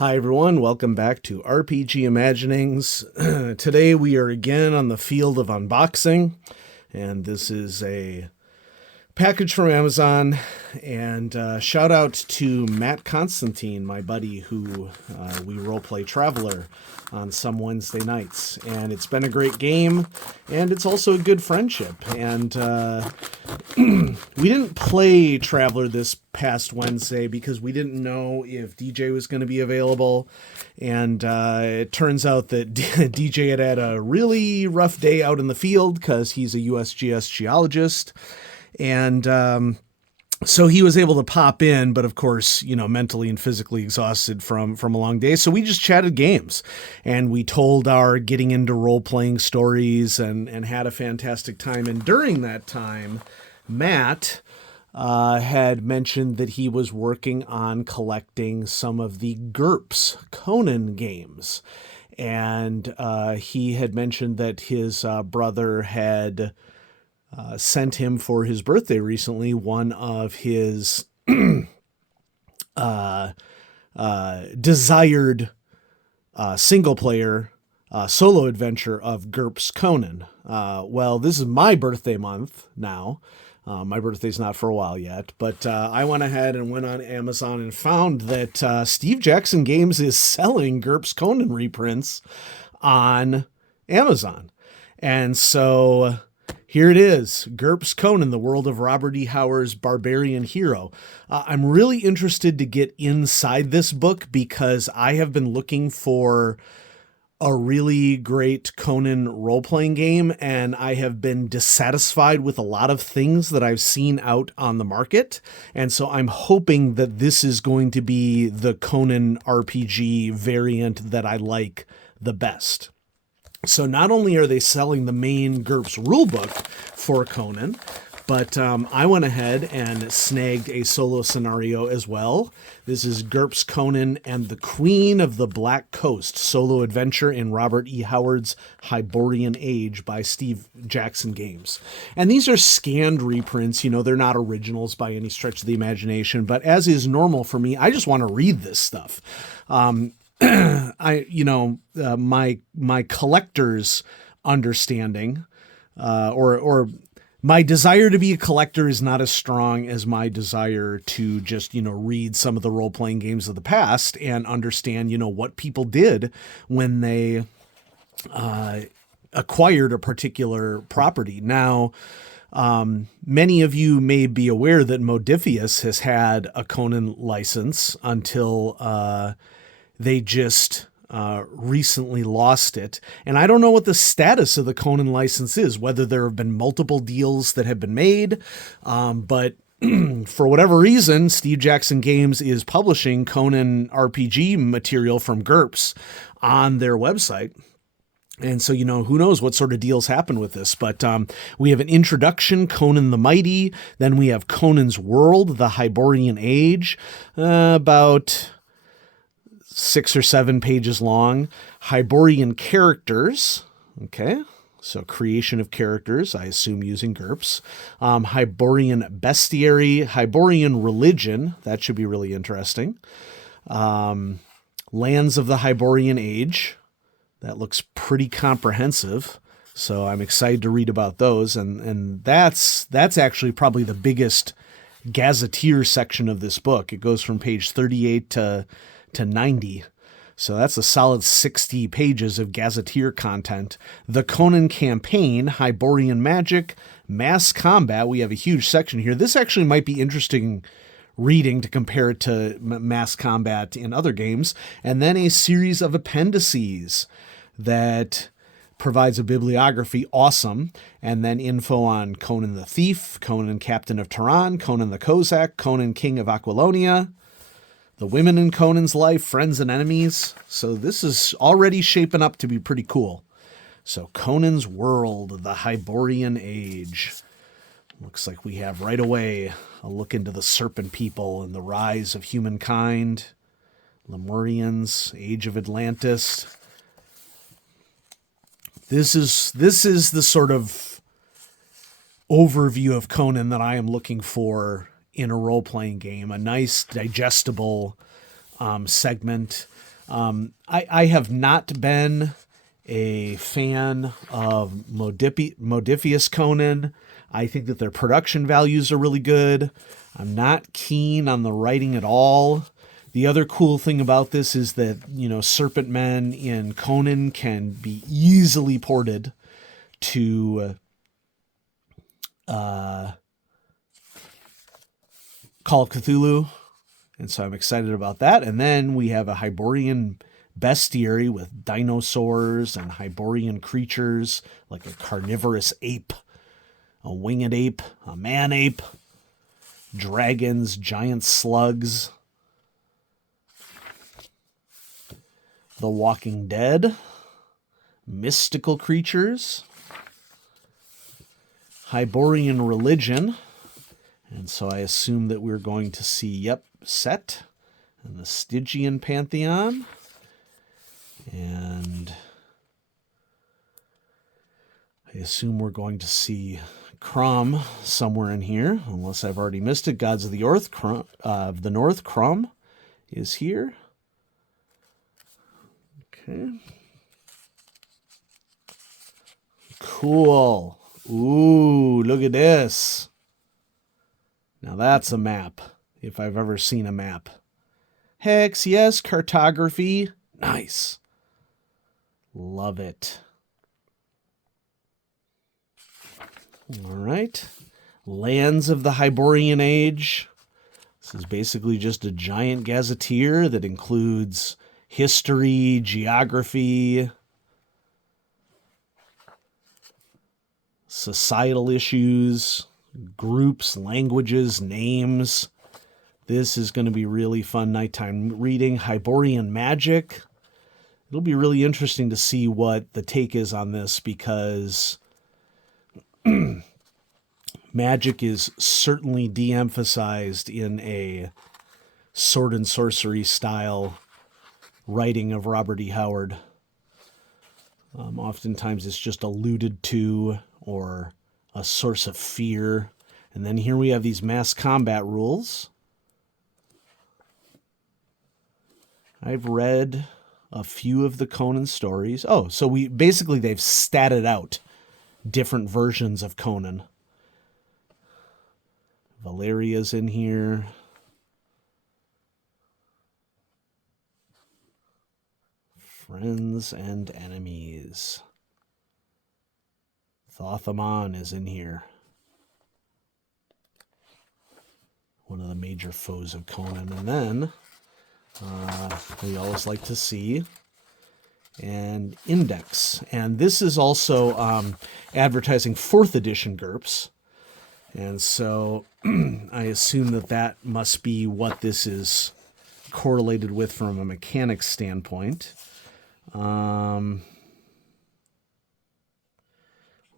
Hi everyone, welcome back to RPG Imaginings. Today we are again on the field of unboxing, and this is a package from Amazon, and shout out to Matt Constantine, my buddy, who we roleplay Traveler on some Wednesday nights, and it's been a great game, and it's also a good friendship, and we didn't play Traveler this past Wednesday because we didn't know if DJ was going to be available, and it turns out that DJ had a really rough day out in the field because he's a USGS geologist, and so he was able to pop in, but of course, mentally and physically exhausted from a long day. So we just chatted games, and we told our getting into role-playing stories and had a fantastic time. And during that time, Matt had mentioned that he was working on collecting some of the GURPS Conan games. And he had mentioned that his brother had sent him for his birthday recently one of his desired single-player solo adventure of GURPS Conan. Well, this is my birthday month now. My birthday's not for a while yet, but I went ahead and went on Amazon and found that Steve Jackson Games is selling GURPS Conan reprints on Amazon. And so here it is, GURPS Conan, the world of Robert E. Howard's barbarian hero. I'm really interested to get inside this book because I have been looking for a really great Conan role-playing game, and I have been dissatisfied with a lot of things that I've seen out on the market. And so I'm hoping that this is going to be the Conan RPG variant that I like the best. So not only are they selling the main GURPS rulebook for Conan, but I went ahead and snagged a solo scenario as well. This is GURPS Conan and the Queen of the Black Coast, solo adventure in Robert E. Howard's Hyborian Age by Steve Jackson Games. And these are scanned reprints, they're not originals by any stretch of the imagination, but as is normal for me, I just want to read this stuff. My collector's understanding, or my desire to be a collector is not as strong as my desire to just, read some of the role-playing games of the past and understand, what people did when they acquired a particular property. Now, many of you may be aware that Modiphius has had a Conan license until they just recently lost it. And I don't know what the status of the Conan license is, whether there have been multiple deals that have been made. But for whatever reason, Steve Jackson Games is publishing Conan RPG material from GURPS on their website. And so, who knows what sort of deals happen with this. But we have an introduction, Conan the Mighty. Then we have Conan's World, the Hyborian Age, about 6 or 7 pages long. Hyborian characters. Okay. So creation of characters, I assume using GURPS. Hyborian bestiary, Hyborian religion. That should be really interesting. Lands of the Hyborian Age. That looks pretty comprehensive. So I'm excited to read about those. And that's actually probably the biggest gazetteer section of this book. It goes from page 38 to 90. So that's a solid 60 pages of gazetteer content. The Conan campaign, Hyborian magic, mass combat. We have a huge section here. This actually might be interesting reading to compare it to mass combat in other games. And then a series of appendices that provides a bibliography. Awesome. And then info on Conan the Thief, Conan Captain of Tehran, Conan the Kozak, Conan King of Aquilonia, the women in Conan's life, friends and enemies. So this is already shaping up to be pretty cool. So Conan's World, the Hyborian Age. Looks like we have right away a look into the Serpent People and the rise of humankind. Lemurians, Age of Atlantis. This is the sort of overview of Conan that I am looking for in a role-playing game. A nice, digestible segment. I have not been a fan of Modifius Conan. I think that their production values are really good. I'm not keen on the writing at all. The other cool thing about this is that, Serpent Men in Conan can be easily ported to Call of Cthulhu. And so I'm excited about that. And then we have a Hyborian bestiary with dinosaurs and Hyborian creatures like a carnivorous ape, a winged ape, a man ape, dragons, giant slugs, The Walking Dead, mystical creatures, Hyborian religion. And so I assume that we're going to see, Set and the Stygian Pantheon. And I assume we're going to see Crom somewhere in here, unless I've already missed it. Gods of the North, Crom is here. Okay. Cool. Ooh, look at this. Now that's a map, if I've ever seen a map. Hex, yes, cartography. Nice. Love it. All right. Lands of the Hyborian Age. This is basically just a giant gazetteer that includes history, geography, societal issues, groups, languages, names. This is going to be really fun nighttime reading. Hyborian magic. It'll be really interesting to see what the take is on this, because magic is certainly de-emphasized in a sword and sorcery style writing of Robert E. Howard. Oftentimes it's just alluded to or a source of fear. And then here we have these mass combat rules. I've read a few of the Conan stories. Oh, so they've statted out different versions of Conan. Valeria's in here. Friends and enemies. Thothamon is in here. One of the major foes of Conan. And then we always like to see an index. And this is also advertising 4th edition GURPS. And so I assume that must be what this is correlated with from a mechanics standpoint.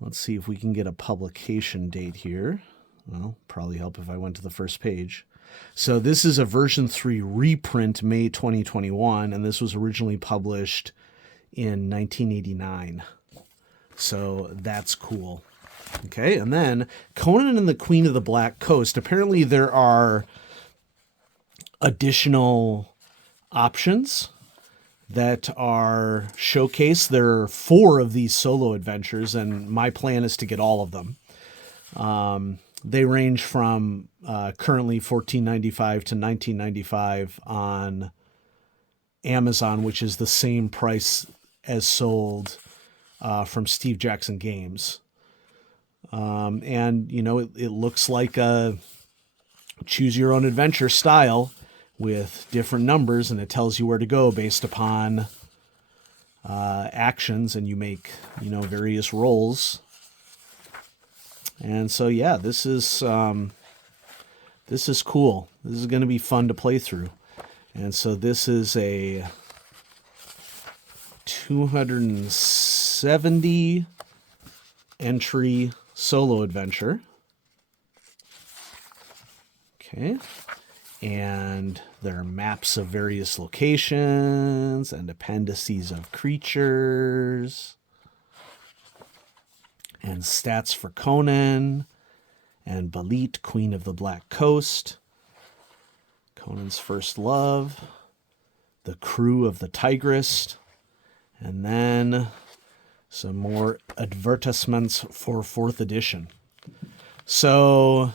Let's see if we can get a publication date here. Well, probably help if I went to the first page. So this is a version 3 reprint, May 2021, and this was originally published in 1989. So that's cool. Okay, and then Conan and the Queen of the Black Coast. Apparently there are additional options that are showcased. There are 4 of these solo adventures, and my plan is to get all of them. They range from currently $14.95 to $19.95 on Amazon, which is the same price as sold from Steve Jackson Games. And, it looks like a choose-your-own-adventure style with different numbers, and it tells you where to go based upon actions, and you make, various rolls. And so, yeah, this is cool. This is going to be fun to play through. And so this is a 270 entry solo adventure. Okay. And there are maps of various locations and appendices of creatures and stats for Conan and Balit, Queen of the Black Coast, Conan's first love, The Crew of the Tigress, and then some more advertisements for 4th edition. So,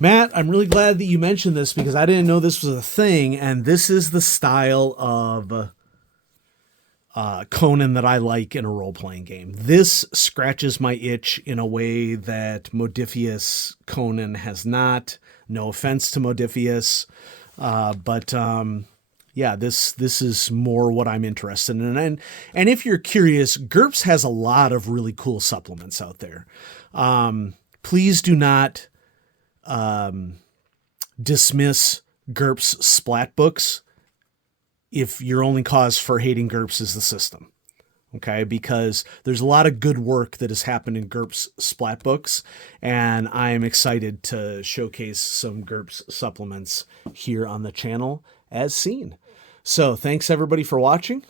Matt, I'm really glad that you mentioned this because I didn't know this was a thing, and this is the style of Conan that I like in a role-playing game. This scratches my itch in a way that Modifius Conan has not. No offense to Modifius, but yeah, this is more what I'm interested in. And if you're curious, GURPS has a lot of really cool supplements out there. Please do not dismiss GURPS splat books if your only cause for hating GURPS is the system. Okay, because there's a lot of good work that has happened in GURPS splat books, and I am excited to showcase some GURPS supplements here on the channel as seen. So thanks everybody for watching.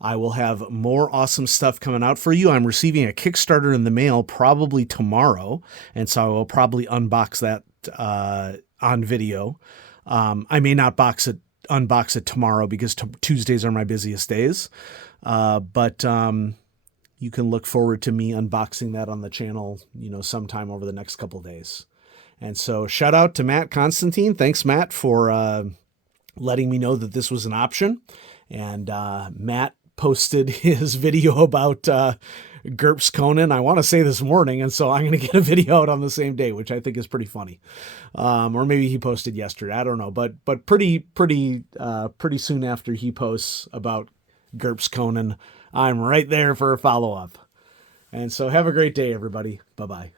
I will have more awesome stuff coming out for you. I'm receiving a Kickstarter in the mail probably tomorrow, and so I will probably unbox that on video. I may not unbox it tomorrow because Tuesdays are my busiest days. But you can look forward to me unboxing that on the channel, sometime over the next couple days. And so shout out to Matt Constantine. Thanks, Matt, for letting me know that this was an option. And Matt posted his video about GURPS Conan, I want to say this morning, and so I'm going to get a video out on the same day, which I think is pretty funny. Or maybe he posted yesterday, I don't know, but pretty soon after he posts about GURPS Conan, I'm right there for a follow-up. And so have a great day, everybody. Bye-bye.